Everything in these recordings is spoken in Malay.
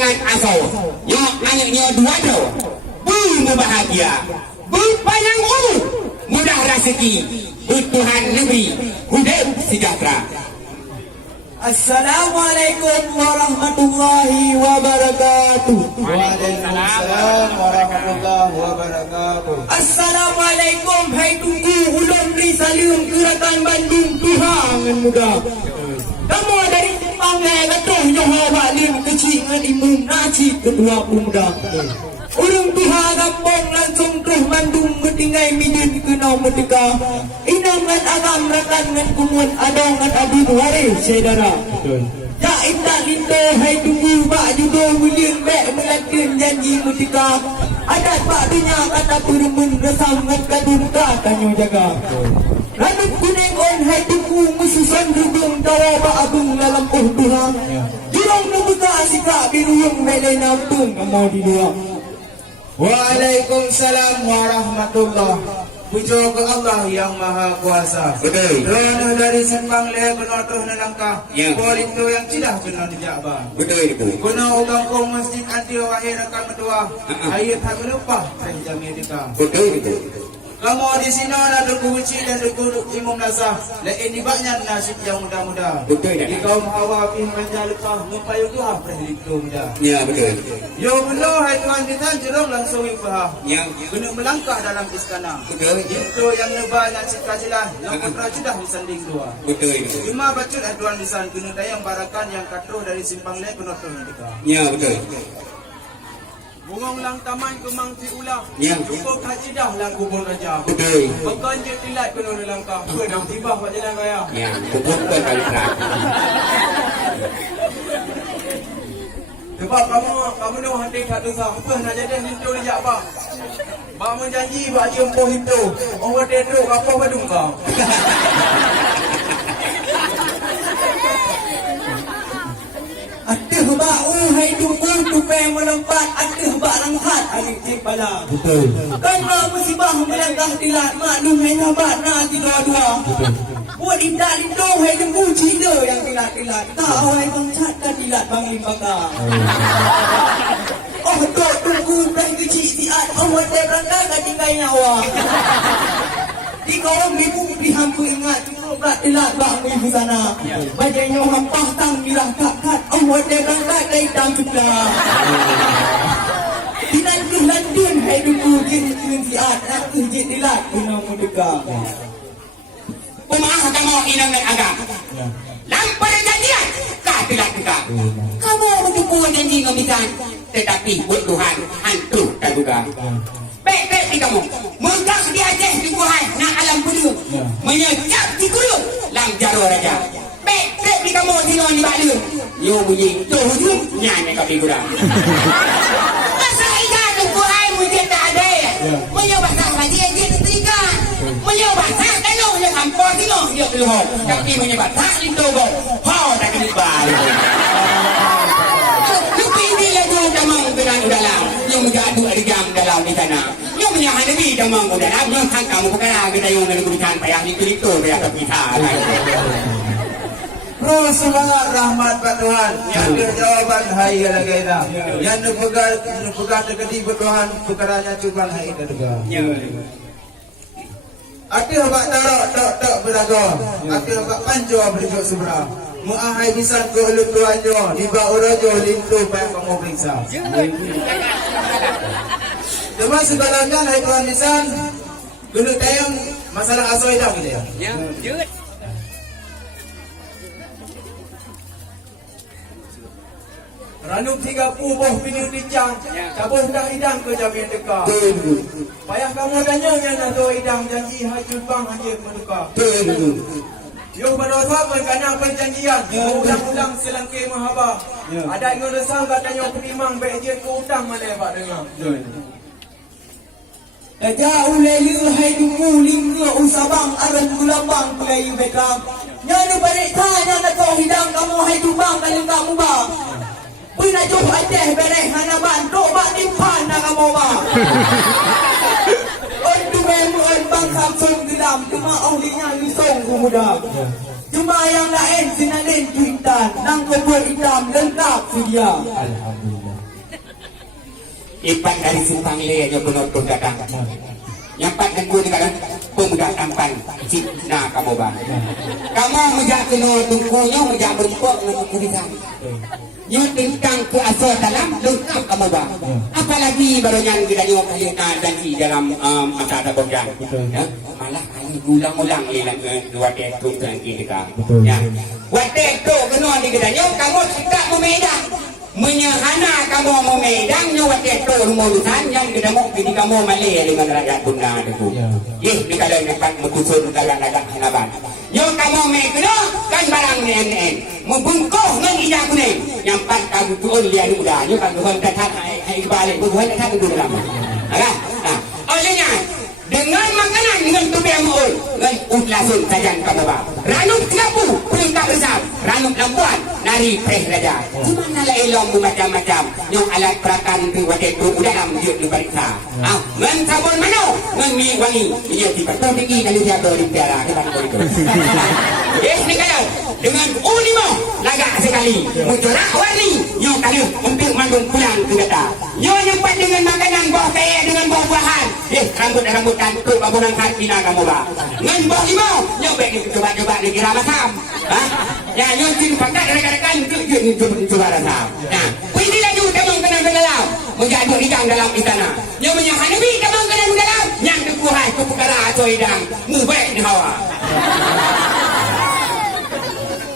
Jangan asal. Nyok nanya dua tu. Berbahagia. Berpanjang umur. Mudah rezeki. Tuhan negeri. Hidup sejahtera. Assalamualaikum warahmatullahi wabarakatuh. Waalaikumsalam warahmatullahi wabarakatuh. Assalamualaikum, hai tunggu ulun risalum gerakan Bandung Tuhan muda. Kamu dari Pangai Gatuh Johor Balim kecil dengan imum nasi kedua pemuda. Urung Tuhan kampung langsung tuh Bandung metinggai midin kenau merdeka. Inangan agam rakan dengan kumun adong dengan adu waris saudara. Ya indah lindo hai tunggu bak juga william bek melakin janji merdeka. Adat bak dunia kata peremen resam dengan kadun katanya jaga. Ranut kuning on hai tunggu mususan rubung tawa bak agung dalam Tuhan. Jurong membuka sikap biruang melai nampung kamu di dua. Waalaikumsalam warahmatullahi. Puja ke Allah yang Maha Kuasa. Betul. Kerana dari simpang le penotoh nelangkah. Ya. Polinto yang cidah kena dijabah. Betul itu. Kuna ubang kong masjid anti wahai rakam kedua. Ayat tak lupa saya jamin dika. Betul itu. Kamu di sini ada kunci dan duduk imam nasah. Lain ibaknya nasib yang muda-muda. Betul Di kaum hawa pih menjalukah mumpayu dua perhitung muda. Ya betul. Yo benar hai Tuhan kita jerong langsung ifah. Ya Kena melangkah dalam istana. betul. Itu yang nebanya cipta jalan. Yang putra sudah disanding dua. Betul itu. Cuma bacut aduan lisan kena dayang barakan yang katruh dari simpang le penotoh kita. Ya betul. Bungong lang taman kemang si ulah. Ya. Cukup haji dah lang kubur raja. Betul. Pekan je tilat kena langkah. Pedang tibah buat jalan raya. Ya betul kali terakhir. Sebab kamu nak hati kat dosa. Apa nak jadi hindu ni apa? Bang menjanji buat jumpa hindu. Orang tenduk apa badung kau? Aduh bau hai tunggu tupeng melempat. Aduh bak langhat hari cipala. Betul. Kerana musibah melangkah tilat maklum hai nabat na dua-dua. Buat indah lindung hai tunggu cina yang tilat-tilat. Tak hai bangcat kan tilat bang limpaka. Oh dok tunggu dan kecil siat. Oh wadah berangkat kan tinggal nyawa. Di kaum ibu dihampu ingat cukup berat tilat bang ibu sana. Bajanya hampah tang mirah kat-kat. Oh wadah berangkat dari hitam juga. Dinantuh landun hai tunggu jin siat. Nak kejit tilat kena merdeka. Pemaah kamu inang dan agak. Lampar janjian. Kah tidak kita. Kamu bertubuh janji ngamikan. Tetapi buat Tuhan hantu tak juga. Baik-baik di kamu. Megah di Aceh di Tuhan. Nak alam penuh. Menyejak di guru. Lam jaro raja. Baik-baik di kamu di luar di Ba'lu. Yo bunyi. Tuh hujung. Nyanyi kau figura. Masa ikan di Tuhan mungkin tak ada. Menyebab sama dia terikat. Menyebab tak tengok dia sampor tengok dia keluar. Tapi menyebab tak lintu kau. Hau tak kena balik. Lebih ini lagu damang kenang dalam. Yang menjadu jam dalam di sana. Yang menyahan lebih damang dalam. Yang kan kamu perkara kita yang menegurkan payah itu payah kita. Terus semangat rahmat Pak Tuhan. Yang ada jawapan hai galagaida. Yang nepegat dekati Pak Tuhan perkaranya cuban hai kedega. Ya. Ada bak tarok tak beraga. Ada bak panjo berjok seberang. Muahai bisan ke ulu tuanjo. Diba urajo lintu payah kamu periksa. Cuma segalanya hai Tuhan bisan. Guna tayang masalah asal hidup kita ya. Ya. Jut. Ranum 30 boh pinu dicang. Cabuh dah hidang ke jamin deka. Payah kamu tanya yang nak tahu hidang janji hajul bang haji menduka. Yo berdoa berkana perjanjian. Ulang-ulang selangkir mahaba. Ada yang resah katanya penimang baik dia ke utang mana pak dengar. Jauh lelu hai tunggu lingga usabang aran gulambang pelai bekam. Nyanu balik tanya nak kau hidang kamu hai tumbang kalau kamu bang. Pernah jauh Aceh bereh hana bantuk bak timpan nak kamu bang. Untuk membuat bang Samsung gelam cuma ahlinya lisong muda. Cuma yang lain sinalin cuitan nang kebun hitam lengkap sedia. Ipan dari simpang le nyo penonton datang. Yang empat dan dua dekat pemuda tampan Cina kamu bang. Kamu menjak kena tungkunya menjak berpok dengan kulisan. Nyo tentang ke asal dalam lengkap kamu bang. Apalagi baru yang kita nyo kali janji dalam masa tabungan. Ya, malah kali ulang-ulang lelang dua tekuk nanti kita. Ya, buat tekuk kena di kita nyo kamu tidak memedang. Menyahana kamu memedang nyawa tekuk rumusan yang kita mau jadi kamu malih dengan rakyat guna itu. Ye, di kalau dapat mutusun dagang-dagang hanaban. Yo kamu mekno kan barang nen membungkuh ngan ijak kuning. Yang pat kamu tuon dia udah, yo kan tuon datang ai balik bukan datang dulu lama. Agak. Olehnya dengan makanan dengan tubiang muul dengan utlasun sajan kamu bang. Ranum 30 perintah besar. Ranum lampuan nari preh raja. Di mana lah elong macam-macam. Yang alat perakan tu wadah tu dalam dia diperiksa. Ngan sabun mano, ngan minyak wangi. Ia tiba tu tinggi kalau dia beri piara ke bang itu. Ni kalau dengan unimo lagak sekali. Mucorak warni. Yang kalau untuk mandung pulang ke kata. Yang nyempat dengan makanan buah kaya dengan buah-buahan. Rambut kantuk bangunan hati nak kamu bang. Ngan buah limau. Yang baik ni coba-coba ni kira macam. Ya, yang sini pakai rekan-rekan itu coba rasa. Nah, ini lagi kamu kena dalam menjadi hidang dalam istana. Yang menyahanabi kamu kena dalam yang kekuhai kepukara atau hidang mubaik di hawa.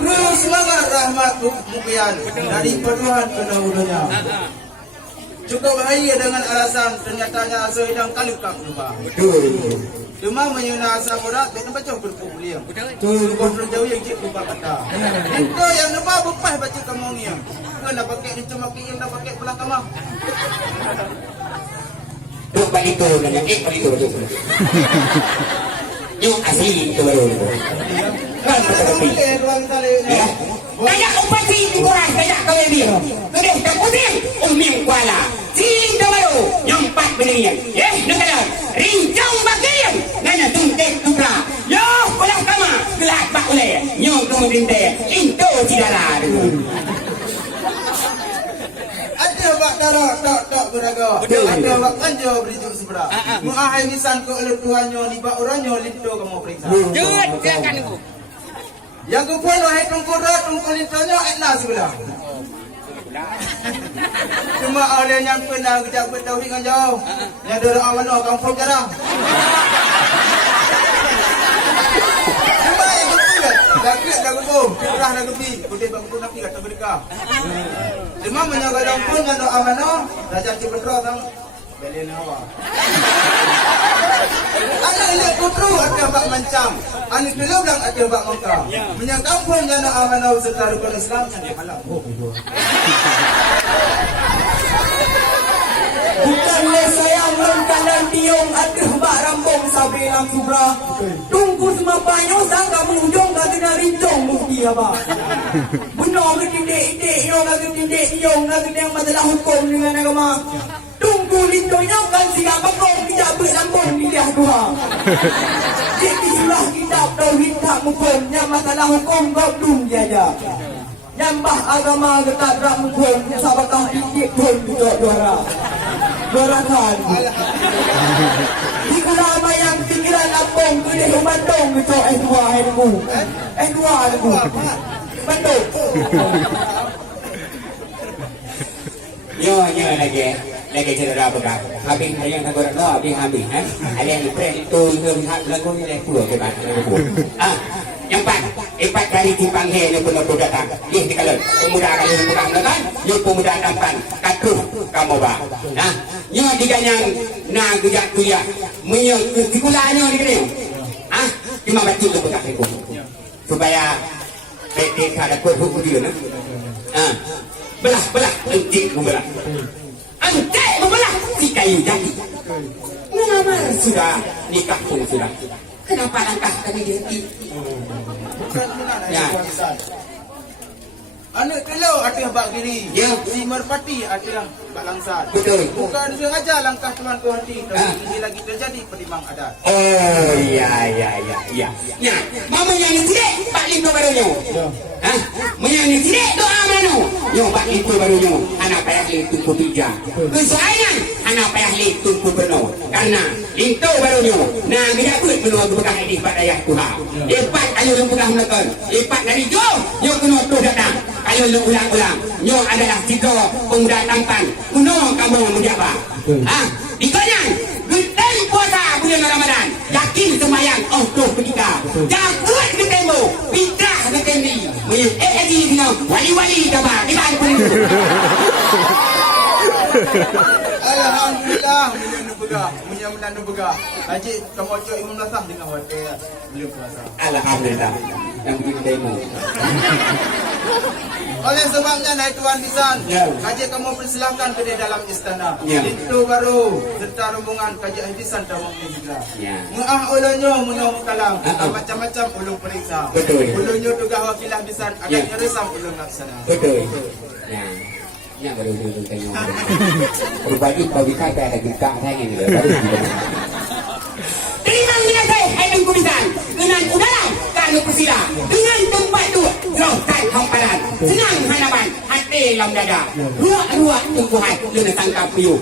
Terus semangat rahmat mukian dari Tuhan kedahulunya. Cukup bahaya dengan alasan ternyatanya asal hidang kalukak lupa. Betul. Cuma menyuna asal muda, kita baca berpuliang. Betul. Kontrol jauh yang cik lupa kata. Itu yang lupa bupah baca kamu ni. Kan dah pakai ni cuma kiam dah pakai pulang kamar. Tu balik tu dan yang balik tu. Yung asli itu baru. Kan tak boleh ruang tali. Kayak upati di kurang kayak kau ni. Kedai tak putih umim kuala. Ciling tu baru yang 4 benian. Nak rincang bagian. Nana tuntek tupla. Yo pulang kamar gelap bak oleh. Nyong tu merintah. Into tidara tu. Ada bak darah tak beraga. Ada bak kanjo berijuk sebelah. Muahai nisan ke oleh Tuhannya libat orangnya lintu kamu periksa. Jut silakan ibu. Yang kupon wahai tungkura tungkul lintunya etna sebelah. Cuma oleh yang pernah kejap bertauhid dengan jauh. Yang dorang awal kampung jarang. Cuma yang kupon Dakit dah kubur, kurang dah kepi. Kudih bang kubur napi kata mereka. Cuma menyaga dampun dengan doa mana, Raja Cipendra tang belen hawa. Anak-anak kutru ada bak mancam. Anak belum lang ada bak mangkam. Menyaga dampun dengan doa mana serta rukun Islam yang dihalal. Bukanlah saya mengkanan tiung aduh bak rambung sampai lang subra. Tunggu semua banyak sangka menghujung kata nak rincong bukti apa. Benar ke tindik-tindik yang kata tindik yang kata yang masalah hukum dengan agama. Tunggu lintungnya kan siap bakong tidak berlambung di dia dua. Jadi itulah kitab tauhid tak hukum yang masalah hukum kau dung dia aja. Nyambah agama ketat rak hukum sabatah titik pun duduk juara. Juarakan. Ikulah bayang pinggiran Lampung ke dia Bandung itu S2 ilmu. S2 ilmu. Bandung. Yo lagi cedera berat. Habis yang tak goreng no, habis. Ada yang press itu lihat lagu ni lekur ke mana? Yang empat kali timpang he yang penuh datang. Ye di kalau pemuda kali bukan kan? Yo pemuda tampan katuh kamu ba. Nah, yo diganyang na gujak kuya. Menyo dikulanya ni kene. Cuma baca tu bekas aku. Supaya PT kada kuat dia nah. Belah encik belah. Encik belah si kayu jadi. Nama sudah nikah pun sudah. Kenapa langkah kami dihenti? Ya. Anak kelau ada bak kiri. Ya. Si merpati ada bak langsat. Betul. Bukan sengaja langkah tuan ke hati. Tapi ini lagi terjadi pertimbang adat. Oh, ya. Ya, mama yang ini Pak Lim tu barunya. Ha? Menyang tidak doa mana? Yo bak itu barunya anak payah itu kupija. Kesoalan anak payah itu kupenuh. Karena itu barunya. Nah, bila pun menua bekah ini pada ayah Tuhan. Lepas ayo lempukah menekan. Lepas dari jo, yo kena tu datang. Ayo ulang-ulang. Yo adalah kita pemuda tampan. Kuno kamu menjabat. Ha? Dikanya Genteng puasa bulan Ramadan. Yakin semayang tuh ketika. Jagut ketemu. Pindah ketemu. Lagi dengan wali-wali kabar. Di bawah pun. Alhamdulillah Munyam begah Haji kamu cok imam lasah dengan hotel beliau puasa. Alhamdulillah. Yang ketemu. Oleh sebabnya naik tuan Bisan, Ya. Haji kamu persilakan ke di dalam istana. Ya. Itu baru serta rombongan Haji Bisan tamam ni juga. Ya. Muah ulunyo menau kalam, Ah. macam-macam ulung periksa. Betul. Ulunyo tugah wakilah Bisan, Ya. agaknya resam ulung laksana. Betul. Ya. Yang baru tengok. Berbagi kau dikata ada kita saya ni. Terima kasih hai tunggu bisan. Dengan udara kanu persila. Dengan tempat tu rohkan hamparan. Senang hanaman hati dalam dada. Ruak-ruak tumbuhan luna sangka puyu.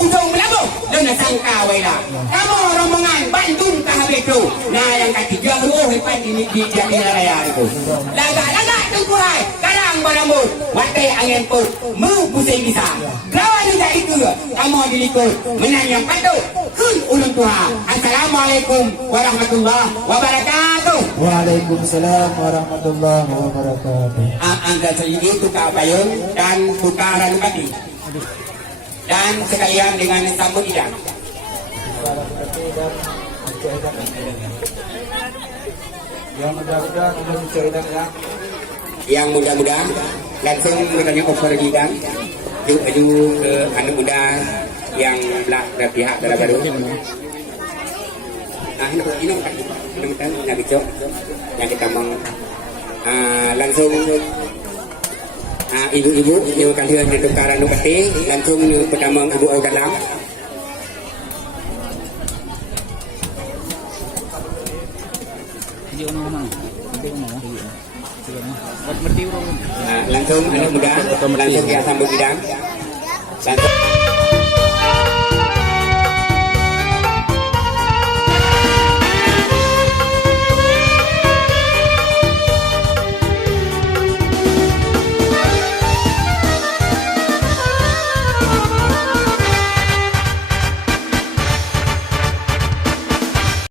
Ujung melabuh luna sangka waila. Kamu rombongan Bandung ke habis tu. Nah yang ketiga hebat di Jalan Raya itu. Lagak-lagak tungguhan. Karang berambut. Watai angin pun. Mu pusing bisa. Lawan juga itu. Kamu dilikut. Menang yang patut. Kun ulun Tuhan. Assalamualaikum warahmatullahi wabarakatuh. Waalaikumsalam warahmatullahi wabarakatuh. Angga seligi tukar payung dan tukar ranupati. Dan sekalian dengan sambut idam. Yang mudah-mudahan ulun cok ya. Yang muda-muda langsung bertanya over idam. Aju ke anak muda yang belah dari pihak baru. Ini kan Nabi Cok yang kita langsung ibu-ibu yang kalian di tukaran nukati langsung pertama ibu dalam langsung anak muda langsung dia sambut bidang langsung